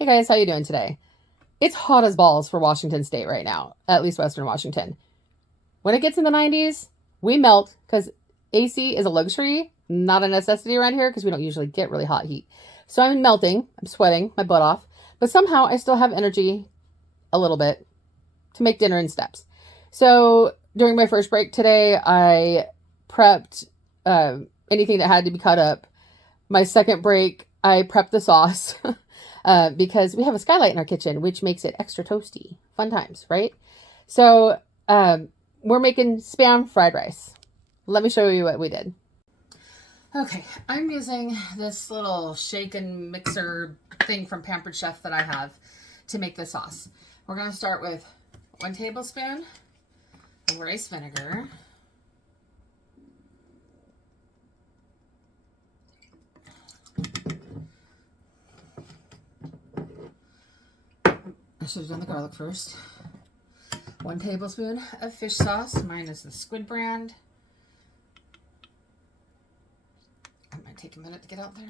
Hey guys, how you doing today? It's hot as balls for Washington State right now, at least Western Washington. When it gets in the 90s, we melt because AC is a luxury, not a necessity around here because we don't usually get really hot heat. So I'm melting, I'm sweating my butt off, but somehow I still have energy a little bit to make dinner in steps. So during my first break today, I prepped anything that had to be cut up. My second break, I prepped the sauce because we have a skylight in our kitchen, which makes it extra toasty. Fun times, right? So we're making Spam fried rice. Let me show you what we did. Okay, I'm using this little shake and mixer thing from Pampered Chef that I have to make the sauce. We're going to start with 1 tablespoon of rice vinegar. I should have done the garlic first. 1 tablespoon of fish sauce. Mine is the Squid brand. It might take a minute to get out there.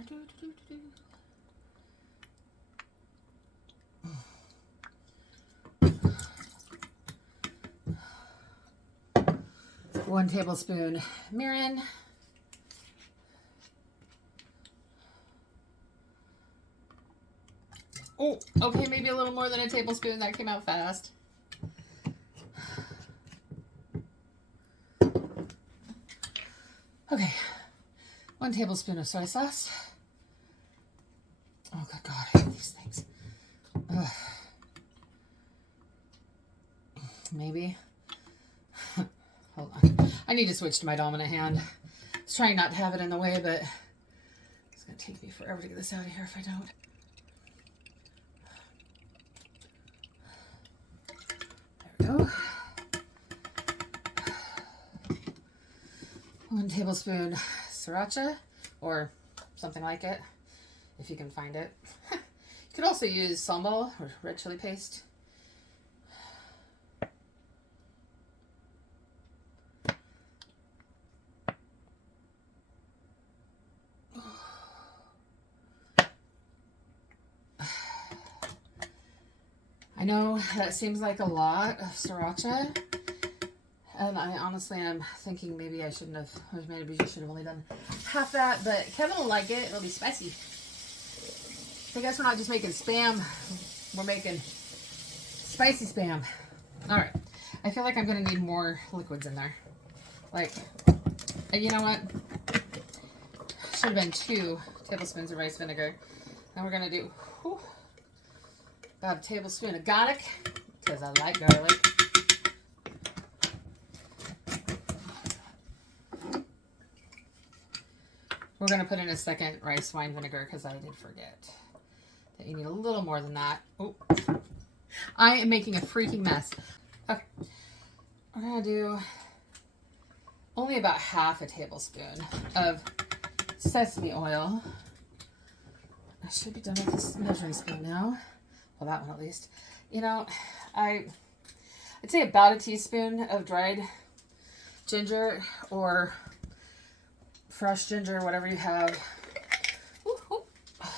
1 tablespoon mirin. Oh, okay, maybe a little more than a tablespoon. That came out fast. Okay, 1 tablespoon of soy sauce. Oh, good God, I hate these things. Ugh. Maybe. Hold on. I need to switch to my dominant hand. I was trying not to have it in the way, but it's going to take me forever to get this out of here if I don't. There we go. 1 tablespoon sriracha, or something like it, if you can find it. You could also use sambal or red chili paste. I know that seems like a lot of sriracha, and I honestly am thinking maybe I shouldn't have, or maybe I should have only done half that, but Kevin will like it. It'll be spicy. I guess we're not just making Spam, we're making spicy Spam. All right. I feel like I'm going to need more liquids in there. Like, you know what? Should have been 2 tablespoons of rice vinegar. And we're going to do about a tablespoon of garlic, because I like garlic. We're going to put in a second rice wine vinegar because I did forget that you need a little more than that. Oh, I am making a freaking mess. Okay. We're going to do only about half a tablespoon of sesame oil. I should be done with this measuring spoon now. Well, that one at least. You know, I'd say about a teaspoon of dried ginger or fresh ginger, whatever you have. Ooh, ooh.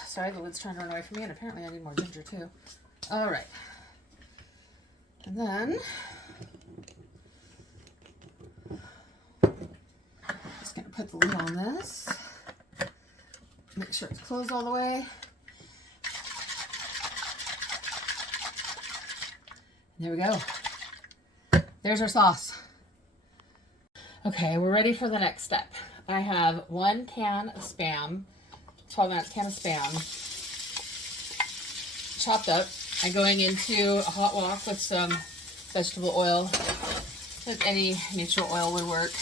Sorry, the lid's trying to run away from me, and apparently I need more ginger too. All right. And then just gonna put the lid on this. Make sure it's closed all the way. There we go. There's our sauce. Okay, we're ready for the next step. I have 1 can of Spam, 12-ounce can of Spam, chopped up. I'm going into a hot wok with some vegetable oil. Like any neutral oil would work.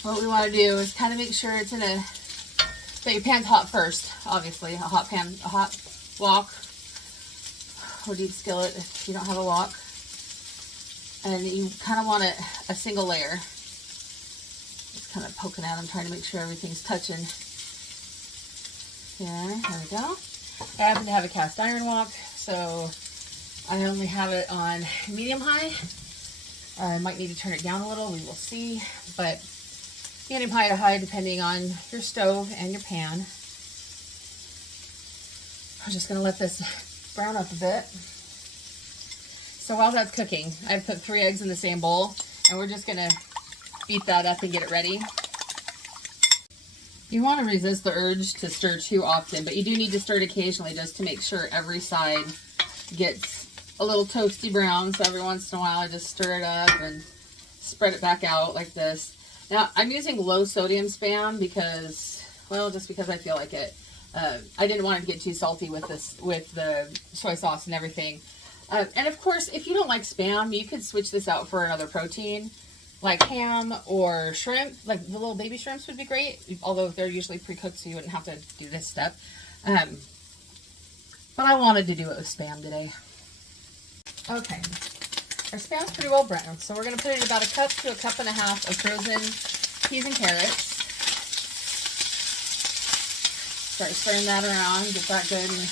What we want to do is kind of make sure it's that your pan's hot first, obviously. A hot wok, or deep skillet if you don't have a wok. And you kind of want it a single layer. Just kind of poking at them, trying to make sure everything's touching. There we go. I happen to have a cast iron wok, so I only have it on medium-high. I might need to turn it down a little, we will see. But medium-high to high, depending on your stove and your pan. I'm just going to let this brown up a bit. So while that's cooking, I've put 3 eggs in the same bowl, and we're just gonna beat that up and get it ready. You want to resist the urge to stir too often, but you do need to stir it occasionally just to make sure every side gets a little toasty brown. So every once in a while I just stir it up and spread it back out like this. Now I'm using low sodium Spam because, well, just because I feel like it. I didn't want it to get too salty with the soy sauce and everything. And of course, if you don't like Spam, you could switch this out for another protein, like ham or shrimp. Like the little baby shrimps would be great, although they're usually pre-cooked, so you wouldn't have to do this step. But I wanted to do it with Spam today. Okay, our Spam's pretty well browned, so we're going to put in about 1 cup to 1.5 cups of frozen peas and carrots. Start stirring that around, get that good and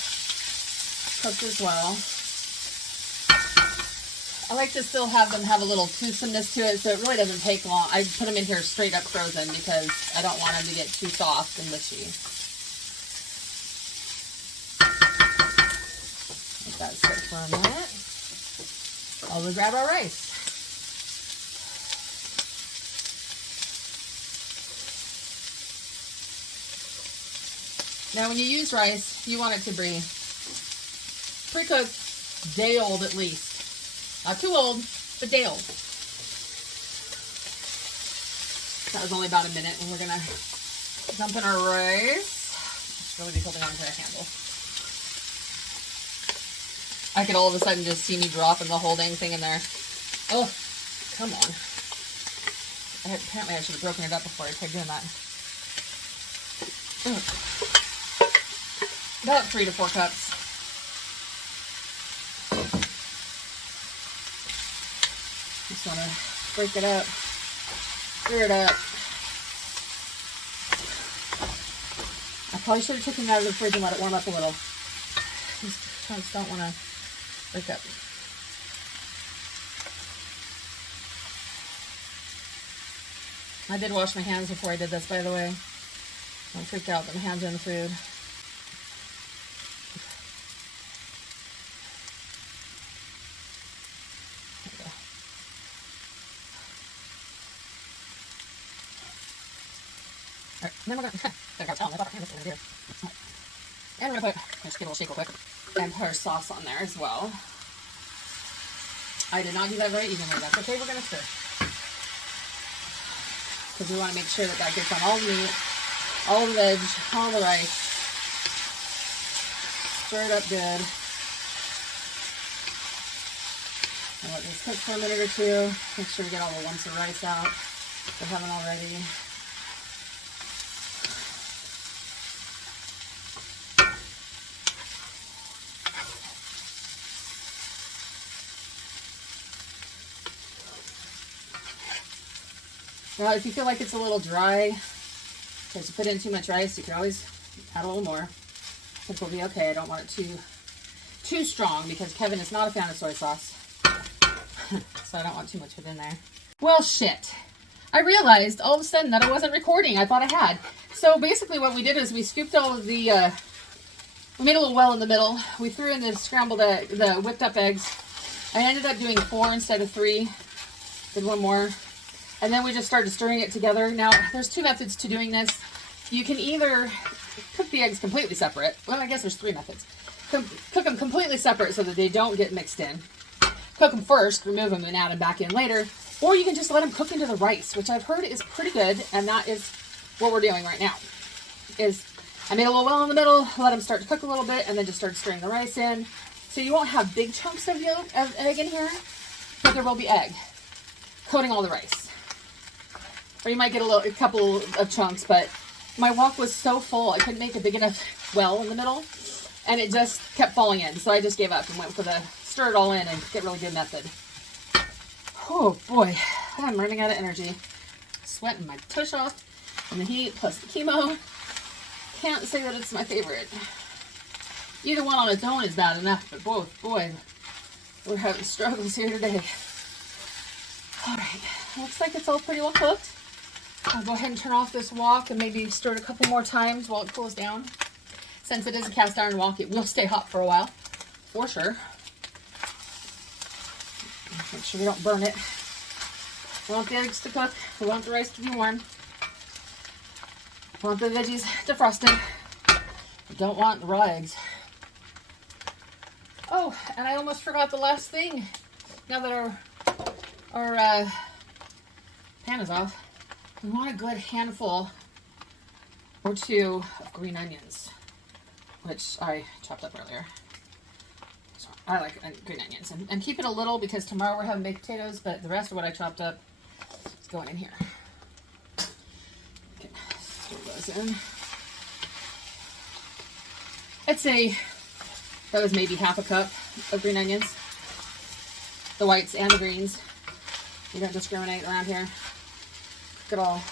cooked as well. I like to still have them have a little toothsomeness to it, so it really doesn't take long. I put them in here straight up frozen because I don't want them to get too soft and mushy. Let that sit for a minute. I'll go grab our rice. Now when you use rice, you want it to be pre-cooked, day old at least. Not too old, but day old. That was only about a minute, and we're gonna dump in our rice. Just really be holding on to the handle. I could all of a sudden just see me dropping the whole dang thing in there. Oh, come on. Apparently I should have broken it up before I tried doing that. About 3 to 4 cups. Just want to break it up, stir it up. I probably should have taken it out of the fridge and let it warm up a little. These chunks don't want to break up. I did wash my hands before I did this, by the way. I'm freaked out that my hands are in the food. Alright, then we're going to and we're going to put, just give it a little shake real quick, and put our sauce on there as well. I did not do that very evenly. That's okay, we're going to stir. Because we want to make sure that that gets on all the meat, all the veg, all the rice. Stir it up good. And let this cook for a minute or two. Make sure we get all the lumps of rice out if we haven't already. Now, if you feel like it's a little dry, because you put in too much rice, you can always add a little more. I think we'll be okay. I don't want it too strong because Kevin is not a fan of soy sauce. So I don't want too much within there. Well, shit. I realized all of a sudden that I wasn't recording. I thought I had. So basically what we did is we scooped all of the, we made a little well in the middle. We threw in the scrambled, the whipped up eggs. I ended up doing 4 instead of 3. Did 1 more. And then we just started stirring it together. Now, there's 2 methods to doing this. You can either cook the eggs completely separate. Well, I guess there's 3 methods. Cook them completely separate so that they don't get mixed in. Cook them first, remove them, and add them back in later. Or you can just let them cook into the rice, which I've heard is pretty good. And that is what we're doing right now. Is I made a little well in the middle, let them start to cook a little bit, and then just start stirring the rice in. So you won't have big chunks of egg in here, but there will be egg coating all the rice. Or you might get a couple of chunks, but my wok was so full, I couldn't make a big enough well in the middle, and it just kept falling in. So I just gave up and went for the stir it all in and get really good method. Oh boy, I'm running out of energy. Sweating my tush off from the heat plus the chemo. Can't say that it's my favorite. Either one on its own is bad enough, but boy, we're having struggles here today. All right, looks like it's all pretty well cooked. I'll go ahead and turn off this wok and maybe stir it a couple more times while it cools down. Since it is a cast iron wok, it will stay hot for a while. for sure. Make sure we don't burn it. We want the eggs to cook. We want the rice to be warm. We want the veggies defrosted. We don't want the raw eggs. Oh, and I almost forgot the last thing. Now that our pan is off, we want a good handful or two of green onions, which I chopped up earlier. So I like green onions. And keep it a little because tomorrow we're having baked potatoes, but the rest of what I chopped up is going in here. Okay, stir those in. I'd say that was maybe half a cup of green onions. The whites and the greens. We don't discriminate around here. Cook it all.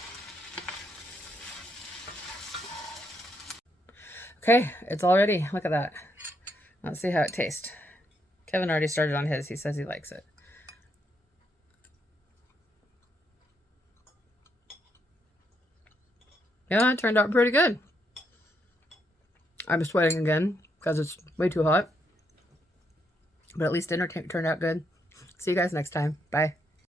Okay, it's all ready. Look at that. Let's see how it tastes. Kevin already started on his. He says he likes it. Yeah, it turned out pretty good. I'm sweating again because it's way too hot. But at least dinner turned out good. See you guys next time. Bye.